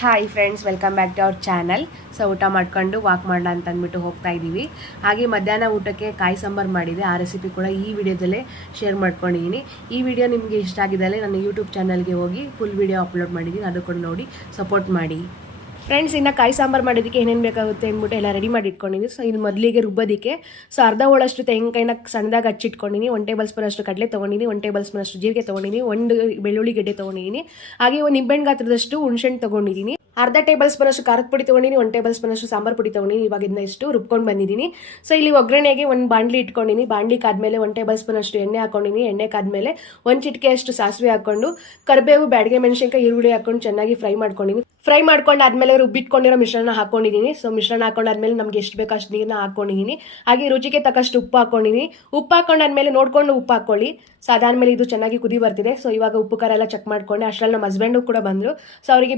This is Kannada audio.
Hi friends welcome back to our channel so ಊಟ ಮಾಡ್ಕೊಂಡು ವಾಕ್ ಮಾಡೋಣ ಅಂತ ಅಂದ್ಬಿಟ್ಟು ಹೋಗ್ತಾ ಇದ್ದೀವಿ ಹಾಗೆ ಮಧ್ಯಾಹ್ನ ಊಟಕ್ಕೆ ಕಾಯಿ ಸಾಂಬಾರು ಮಾಡಿದೆ. ಆ ರೆಸಿಪಿ ಕೂಡ ಈ ವಿಡಿಯೋದಲ್ಲೇ ಶೇರ್ ಮಾಡ್ಕೊಂಡಿದ್ದೀನಿ ಈ ವಿಡಿಯೋ ನಿಮಗೆ ಇಷ್ಟ ಆಗಿದ್ದಲ್ಲಿ ನನ್ನ ಯೂಟ್ಯೂಬ್ ಚಾನಲ್ಗೆ ಹೋಗಿ ಫುಲ್ ವಿಡಿಯೋ ಅಪ್ಲೋಡ್ ಮಾಡಿದ್ದೀನಿ ಅದು ಕೂಡ ನೋಡಿ ಸಪೋರ್ಟ್ ಮಾಡಿ. ಫ್ರೆಂಡ್ಸ್ ಇನ್ನು ಕಾಯಿ ಸಾಂಬಾರು ಮಾಡೋದಕ್ಕೆ ಏನೇನು ಬೇಕಾಗುತ್ತೆ ಅಂದ್ಬಿಟ್ಟು ಎಲ್ಲ ರೆಡಿ ಮಾಡಿ ಇಟ್ಕೊಂಡಿದ್ದೀನಿ ಸೊ ಇಲ್ಲಿ ಮೊದಲಿಗೆ ರುಬ್ಬೋದಕ್ಕೆ ಸೊ, ಅರ್ಧ ಹೋಳಷ್ಟು ತೆಂಗಿನಕಾಯಿನ ಸಣ್ಣದಾಗಿ ಹಚ್ಚಿಟ್ಕೊಂಡಿನಿ ಒನ್ ಟೇಬಲ್ ಸ್ಪೂನ್ ಅಷ್ಟು ಕಡಲೆ ತೊಗೊಂಡಿನಿ ಒನ್ ಟೇಬಲ್ ಸ್ಪೂನ್ ಅಷ್ಟು ಜೀರಿಗೆ ತೊಗೊಂಡಿನಿ ಒಂದು ಬೆಳ್ಳುಳ್ಳಿ ಗೆಡ್ಡೆ ತೊಗೊಂಡಿದ್ದೀನಿ ಹಾಗೆ ಒಂದು ನಿಂಬೆಣ್ಣು ಗಾತ್ರದಷ್ಟು ಹುಣ್ಸೆಹಣ್ಣು ತೊಗೊಂಡಿದ್ದೀನಿ ಅರ್ಧ ಟೇಬಲ್ ಸ್ಪೂನ್ ಅಷ್ಟು ಖಾರದ ಪುಡಿ ತೊಗೊಂಡಿನಿ, ಒಂದು ಟೇಬಲ್ ಸ್ಪೂನ್ ಅಷ್ಟು ಸಾಂಬಾರು ಪುಡಿ ತೊಗೊಂಡಿನಿ, ಇವಾಗ ಇದನ್ನ ಇಷ್ಟು ರುಬ್ಕೊಂಡು ಬಂದಿದ್ದೀನಿ ಸೊ ಇಲ್ಲಿ ಒಗ್ಗರಣೆಗೆ ಒಂದು ಬಾಂಡ್ಲಿ ಇಟ್ಕೊಂಡಿನಿ. ಬಾಂಡ್ಲಿ ಕಾದ್ಮೇಲೆ ಒಂದು ಟೇಬಲ್ ಸ್ಪೂನ್ ಅಷ್ಟು ಎಣ್ಣೆ ಹಾಕೊಂಡಿನಿ. ಎಣ್ಣೆ ಕಾದ್ಮೇಲೆ ಒಂದು ಚಿಟಿಕೆ ಅಷ್ಟು ಸಾಸಿವೆ ಹಾಕೊಂಡು, ಕರಿಬೇವು, ಬ್ಯಾಡಿಗೆ ಮೆಣಸಿನ್ಕಾಯಿ, ಈರುಳ್ಳಿ ಹಾಕೊಂಡು ಚೆನ್ನಾಗಿ ಫ್ರೈ ಮಾಡ್ಕೊಂಡಿನಿ. ಫ್ರೈ ಮಾಡ್ಕೊಂಡು ಆದ್ಮೇಲೆ ರುಬ್ಬಿಟ್ಕೊಂಡಿರೋ ಮಿಶ್ರಣ ಹಾಕೊಂಡಿದ್ದೀನಿ ಸೊ ಮಿಶ್ರಣ ಹಾಕೊಂಡಾದ್ಮೇಲೆ ನಮ್ಗೆ ಎಷ್ಟು ಬೇಕು ಅಷ್ಟು ನೀರನ್ನ ಹಾಕೊಂಡಿದ್ದೀನಿ ಹಾಗೆ ರುಚಿಗೆ ತಕ್ಕಷ್ಟು ಉಪ್ಪು ಹಾಕೊಂಡಿನಿ ಉಪ್ಪು ಹಾಕೊಂಡಾದ್ಮೇಲೆ ನೋಡ್ಕೊಂಡು ಉಪ್ಪು ಹಾಕೊಳ್ಳಿ. ಸೊ ಅದಾದ್ಮೇಲೆ ಇದು ಚೆನ್ನಾಗಿ ಕುದಿ ಬರ್ತಿದೆ. ಸೊ ಇವಾಗ ಉಪ್ಪು ಖಾರ ಎಲ್ಲ ಚೆಕ್ ಮಾಡ್ಕೊಂಡೆ. ಅಷ್ಟರಲ್ಲಿ ನಮ್ಮ ಹಸ್ಬೆಂಡು ಕೂಡ ಬಂದರು. ಸೊ ಅವರಿಗೆ